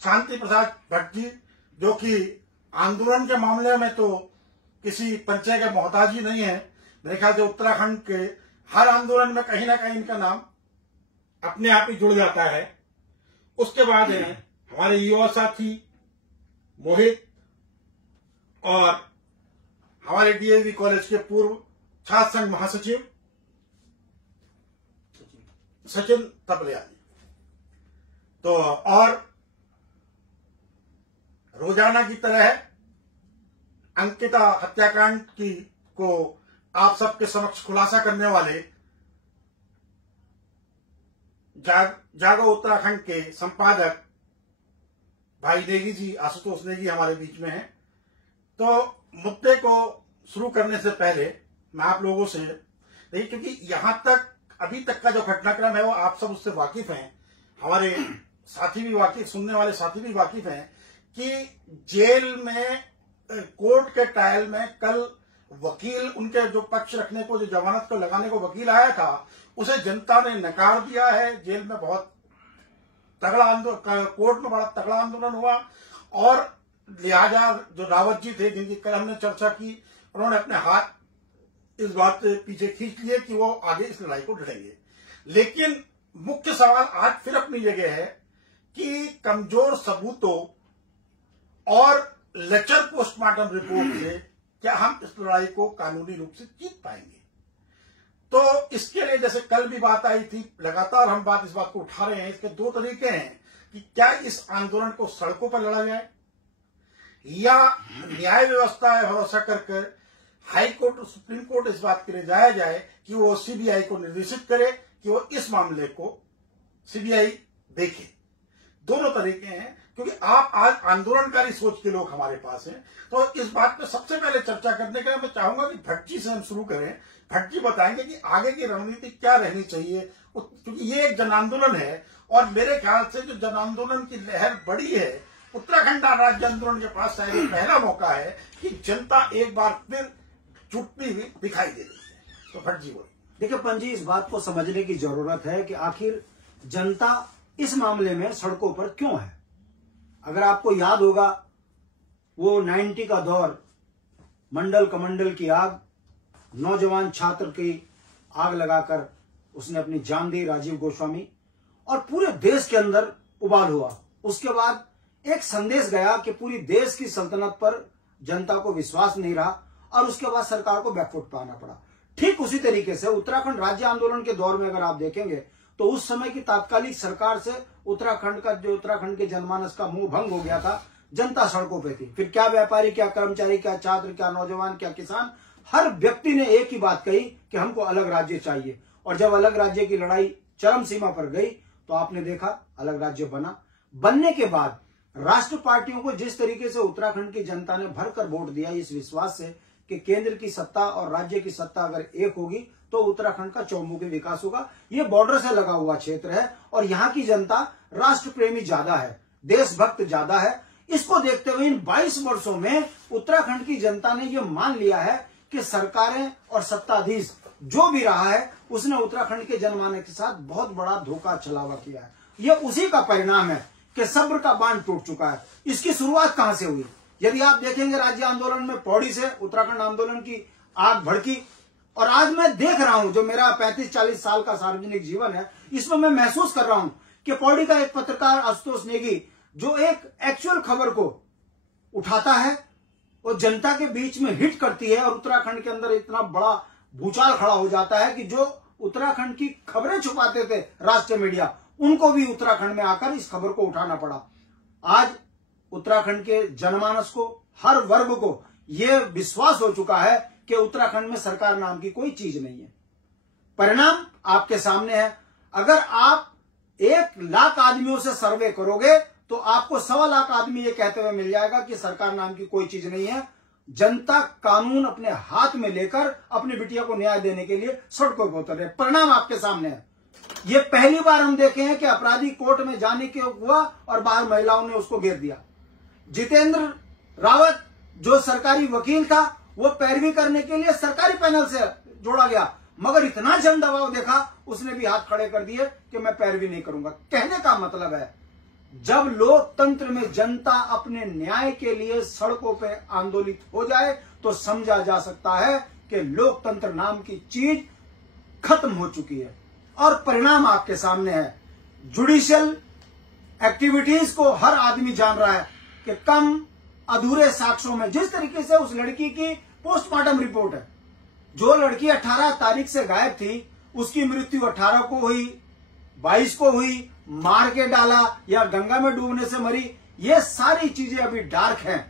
शांति प्रसाद भट्ट जी, जो कि आंदोलन के मामले में तो किसी परिचय के मोहताज ही नहीं है। मेरे ख्याल से उत्तराखंड के हर आंदोलन में कहीं ना कहीं इनका नाम अपने आप ही जुड़ जाता है। उसके बाद है हमारे युवा साथी मोहित और हमारे डीएवी कॉलेज के पूर्व छात्र संघ महासचिव सचिन तपलिया जी। तो और रोजाना की तरह अंकिता हत्याकांड की को आप सबके समक्ष खुलासा करने वाले जागो उत्तराखंड के संपादक भाई नेगी जी, आशुतोष नेगी हमारे बीच में हैं। तो मुद्दे को शुरू करने से पहले मैं आप लोगों से नहीं, क्योंकि यहां तक अभी तक का जो घटनाक्रम है वो आप सब उससे वाकिफ हैं, हमारे साथी भी वाकिफ, सुनने वाले साथी भी वाकिफ हैं कि जेल में कोर्ट के ट्रायल में कल वकील, उनके जो पक्ष रखने को, जो जमानत को लगाने को वकील आया था, उसे जनता ने नकार दिया है। जेल में बहुत तगड़ा आंदोलन, कोर्ट में बड़ा तगड़ा आंदोलन हुआ और लिहाजा जो रावत जी थे, जिनकी कल हमने चर्चा की, उन्होंने अपने हाथ इस बात से पीछे खींच लिए कि वो आगे इस लड़ाई को लड़ेंगे। लेकिन मुख्य सवाल आज फिर अपनी जगह है कि कमजोर सबूतों और लचर पोस्टमार्टम रिपोर्ट से क्या हम इस लड़ाई को कानूनी रूप से जीत पाएंगे। तो इसके लिए जैसे कल भी बात आई थी, लगातार हम इस बात को उठा रहे हैं। इसके दो तरीके हैं कि क्या इस आंदोलन को सड़कों पर लड़ा जाए या न्याय व्यवस्था है भरोसा कर हाई कोर्ट और सुप्रीम कोर्ट इस बात के लिए जाया जाए कि वो सीबीआई को निर्देशित करे कि वो इस मामले को सीबीआई देखे। दोनों तरीके हैं, क्योंकि आप आज आंदोलनकारी सोच के लोग हमारे पास हैं। तो इस बात पे सबसे पहले चर्चा करने के लिए मैं चाहूंगा कि भट्ट जी से हम शुरू करें। भट्ट जी बताएंगे कि आगे की रणनीति क्या रहनी चाहिए, क्योंकि ये एक जन आंदोलन है और मेरे ख्याल से जो जन आंदोलन की लहर बड़ी है, उत्तराखंड राज्य आंदोलन के पास शायद पहला मौका है कि जनता एक बार फिर जुटती हुई दिखाई दे रही है। तो भट्ट जी बोलिए। देखिए पंजी, इस बात को समझने की जरूरत है कि आखिर जनता इस मामले में सड़कों पर क्यों है। अगर आपको याद होगा, वो 90 का दौर, मंडल कमंडल की आग, नौजवान छात्र की आग लगाकर उसने अपनी जान दी, राजीव गोस्वामी, और पूरे देश के अंदर उबाल हुआ। उसके बाद एक संदेश गया कि पूरी देश की सल्तनत पर जनता को विश्वास नहीं रहा और उसके बाद सरकार को बैकफुट पाना पड़ा। ठीक उसी तरीके से उत्तराखंड राज्य आंदोलन के दौर में अगर आप देखेंगे तो उस समय की तात्कालिक सरकार से उत्तराखंड के जनमानस का मुंह भंग हो गया था। जनता सड़कों पे थी। फिर क्या व्यापारी, क्या कर्मचारी, क्या छात्र, क्या नौजवान, क्या किसान, हर व्यक्ति ने एक ही बात कही कि हमको अलग राज्य चाहिए। और जब अलग राज्य की लड़ाई चरम सीमा पर गई तो आपने देखा अलग राज्य बना। बनने के बाद राष्ट्र पार्टियों को जिस तरीके से उत्तराखंड की जनता ने भरकर वोट दिया, इस विश्वास से कि केंद्र की सत्ता और राज्य की सत्ता अगर एक होगी तो उत्तराखंड का चौमुखी विकास होगा। ये बॉर्डर से लगा हुआ क्षेत्र है और यहाँ की जनता राष्ट्र प्रेमी ज्यादा है, देशभक्त ज्यादा है। इसको देखते हुए इन 22 वर्षों में उत्तराखंड की जनता ने यह मान लिया है कि सरकारें और सत्ताधीश जो भी रहा है उसने उत्तराखंड के जनमानस के साथ बहुत बड़ा धोखा छलावा किया है। यह उसी का परिणाम है कि सब्र का बांध टूट चुका है। इसकी शुरुआत कहां से हुई? यदि आप देखेंगे राज्य आंदोलन में पौड़ी से उत्तराखंड आंदोलन की आग भड़की। और आज मैं देख रहा हूं, जो मेरा 35-40 साल का सार्वजनिक जीवन है, इसमें मैं महसूस कर रहा हूं कि पौड़ी का एक पत्रकार आशुतोष नेगी जो एक एक्चुअल खबर को उठाता है और जनता के बीच में हिट करती है और उत्तराखंड के अंदर इतना बड़ा भूचाल खड़ा हो जाता है कि जो उत्तराखंड की खबरें छुपाते थे राष्ट्रीय मीडिया, उनको भी उत्तराखंड में आकर इस खबर को उठाना पड़ा। आज उत्तराखंड के जनमानस को, हर वर्ग को यह विश्वास हो चुका है कि उत्तराखंड में सरकार नाम की कोई चीज नहीं है। परिणाम आपके सामने है। अगर आप 1 लाख आदमियों से सर्वे करोगे तो आपको 1.25 लाख आदमी ये कहते हुए मिल जाएगा कि सरकार नाम की कोई चीज नहीं है। जनता कानून अपने हाथ में लेकर अपनी बिटिया को न्याय देने के लिए सड़कों पर उतर रहे। परिणाम आपके सामने है। ये पहली बार हम देखे हैं कि अपराधी कोर्ट में जाने के हुआ और बाहर महिलाओं ने उसको घेर दिया। जितेंद्र रावत जो सरकारी वकील था, वो पैरवी करने के लिए सरकारी पैनल से जोड़ा गया, मगर इतना जन दबाव देखा उसने भी हाथ खड़े कर दिए कि मैं पैरवी नहीं करूंगा। कहने का मतलब है जब लोकतंत्र में जनता अपने न्याय के लिए सड़कों पे आंदोलित हो जाए तो समझा जा सकता है कि लोकतंत्र नाम की चीज खत्म हो चुकी है। और परिणाम आपके सामने है। जुडिशियल एक्टिविटीज को हर आदमी जान रहा है कि कम अधूरे साक्ष्यों में, जिस तरीके से उस लड़की की पोस्टमार्टम रिपोर्ट है, जो लड़की 18 तारीख से गायब थी उसकी मृत्यु 18 को हुई, 22 को हुई, मार के डाला या गंगा में डूबने से मरी, ये सारी चीजें अभी डार्क हैं।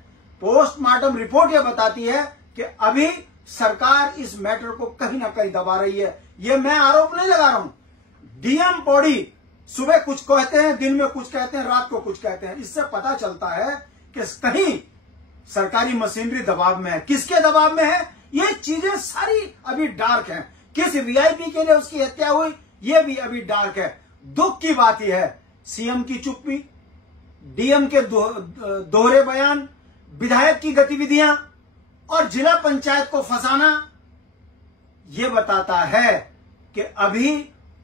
पोस्टमार्टम रिपोर्ट यह बताती है कि अभी सरकार इस मैटर को कहीं ना कहीं दबा रही है। ये मैं आरोप नहीं लगा रहा हूं। डीएम पौड़ी सुबह कुछ कहते हैं, दिन में कुछ कहते हैं, रात को कुछ कहते हैं। इससे पता चलता है कि कहीं सरकारी मशीनरी दबाव में है। किसके दबाव में है? ये चीजें सारी अभी डार्क हैं। किस वीआईपी के लिए उसकी हत्या हुई, ये भी अभी डार्क है। दुख की बात यह है, सीएम की चुप्पी, डीएम के दोहरे बयान, विधायक की गतिविधियां और जिला पंचायत को फंसाना, ये बताता है कि अभी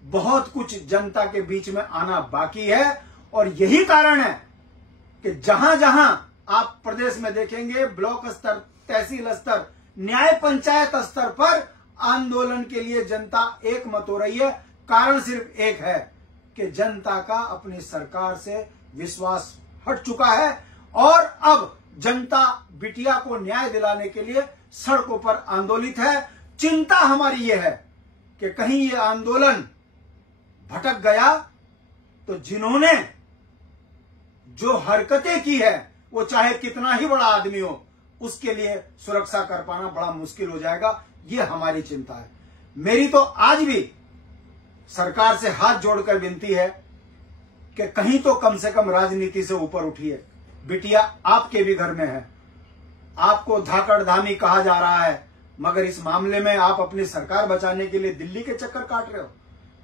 बहुत कुछ जनता के बीच में आना बाकी है। और यही कारण है कि जहां जहां आप प्रदेश में देखेंगे, ब्लॉक स्तर, तहसील स्तर, न्याय पंचायत स्तर पर आंदोलन के लिए जनता एक मत हो रही है। कारण सिर्फ एक है कि जनता का अपनी सरकार से विश्वास हट चुका है और अब जनता बिटिया को न्याय दिलाने के लिए सड़कों पर आंदोलित है। चिंता हमारी ये है कि कहीं ये आंदोलन भटक गया तो जिन्होंने जो हरकतें की है वो चाहे कितना ही बड़ा आदमी हो, उसके लिए सुरक्षा कर पाना बड़ा मुश्किल हो जाएगा। ये हमारी चिंता है। मेरी तो आज भी सरकार से हाथ जोड़कर विनती है कि कहीं तो कम से कम राजनीति से ऊपर उठिए। बिटिया आपके भी घर में है, आपको धाकड़ धामी कहा जा रहा है, मगर इस मामले में आप अपनी सरकार बचाने के लिए दिल्ली के चक्कर काट रहे हो।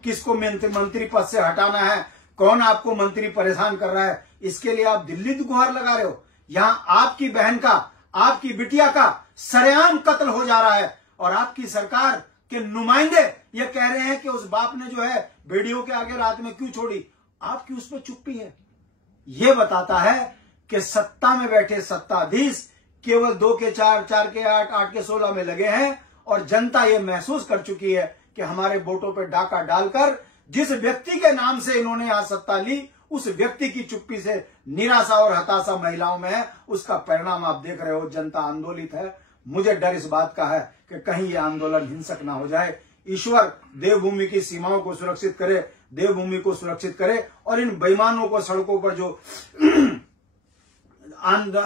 किसको मंत्री पद से हटाना है, कौन आपको मंत्री परेशान कर रहा है, इसके लिए आप दिल्ली की गुहार लगा रहे हो। यहां आपकी बहन का, आपकी बिटिया का सरेआम कत्ल हो जा रहा है और आपकी सरकार के नुमाइंदे ये कह रहे हैं कि उस बाप ने जो है वीडियो के आगे रात में क्यों छोड़ी। आपकी उस पर चुप्पी है। ये बताता है कि सत्ता में बैठे सत्ताधीश केवल 2 के 4, 4 के 8, 8 के 16 में लगे हैं और जनता ये महसूस कर चुकी है कि हमारे वोटों पर डाका डालकर जिस व्यक्ति के नाम से इन्होंने यहां सत्ता ली, उस व्यक्ति की चुप्पी से निराशा और हताशा महिलाओं में है। उसका परिणाम आप देख रहे हो। जनता आंदोलित है। मुझे डर इस बात का है कि कहीं ये आंदोलन हिंसक ना हो जाए। ईश्वर देवभूमि की सीमाओं को सुरक्षित करे, देवभूमि को सुरक्षित करे और इन बेईमानों को सड़कों पर जो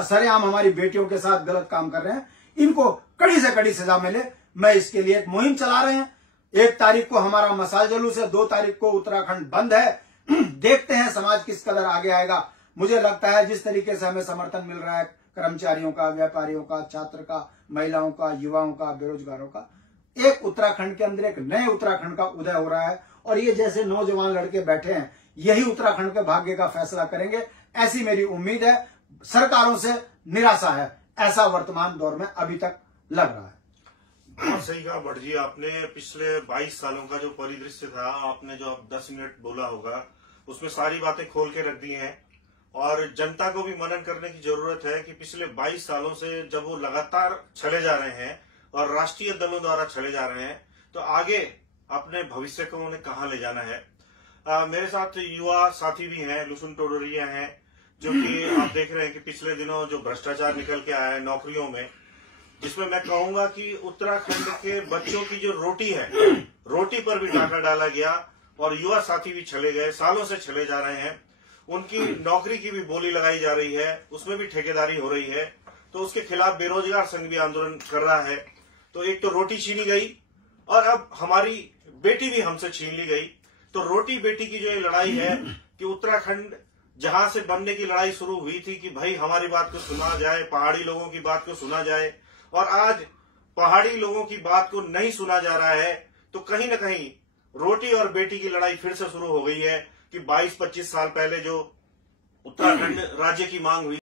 सरेआम हमारी बेटियों के साथ गलत काम कर रहे हैं, इनको कड़ी से कड़ी सजा मिले। मैं इसके लिए एक मुहिम चला रहे हैं। 1 तारीख को हमारा मसाल जुलूस है, 2 तारीख को उत्तराखंड बंद है। देखते हैं समाज किस कदर आगे आएगा। मुझे लगता है जिस तरीके से हमें समर्थन मिल रहा है कर्मचारियों का, व्यापारियों का, छात्र का, महिलाओं का, युवाओं का, बेरोजगारों का, एक उत्तराखंड के अंदर एक नए उत्तराखंड का उदय हो रहा है। और ये जैसे नौजवान लड़के बैठे हैं, यही उत्तराखंड के भाग्य का फैसला करेंगे, ऐसी मेरी उम्मीद है। सरकारों से निराशा है, ऐसा वर्तमान दौर में अभी तक लग रहा है। बहुत सही कहा भट्ट जी आपने। पिछले 22 सालों का जो परिदृश्य था, आपने जो अब 10 मिनट बोला होगा, उसमें सारी बातें खोल के रख दी हैं। और जनता को भी मनन करने की जरूरत है कि पिछले 22 सालों से जब वो लगातार चले जा रहे हैं और राष्ट्रीय दलों द्वारा चले जा रहे हैं, तो आगे अपने भविष्य को उन्हें कहाँ ले जाना है। मेरे साथ युवा साथी भी हैं, लुसुन टोडरिया हैं, जो कि आप देख रहे हैं कि पिछले दिनों जो भ्रष्टाचार निकल के आया है नौकरियों में, जिसमें मैं कहूंगा कि उत्तराखंड के बच्चों की जो रोटी है, रोटी पर भी डाका डाला गया और युवा साथी भी चले गए, सालों से चले जा रहे हैं। उनकी नौकरी की भी बोली लगाई जा रही है, उसमें भी ठेकेदारी हो रही है। तो उसके खिलाफ बेरोजगार संघ भी आंदोलन कर रहा है। तो एक तो रोटी छीनी गई और अब हमारी बेटी भी हमसे छीन ली गई। तो रोटी बेटी की जो ये लड़ाई है कि उत्तराखंड जहां से बनने की लड़ाई शुरू हुई थी कि भाई हमारी बात को सुना जाए, पहाड़ी लोगों की बात को सुना जाए, और आज पहाड़ी लोगों की बात को नहीं सुना जा रहा है, तो कहीं न कहीं रोटी और बेटी की लड़ाई फिर से शुरू हो गई है कि 22-25 साल पहले जो उत्तराखंड राज्य की मांग हुई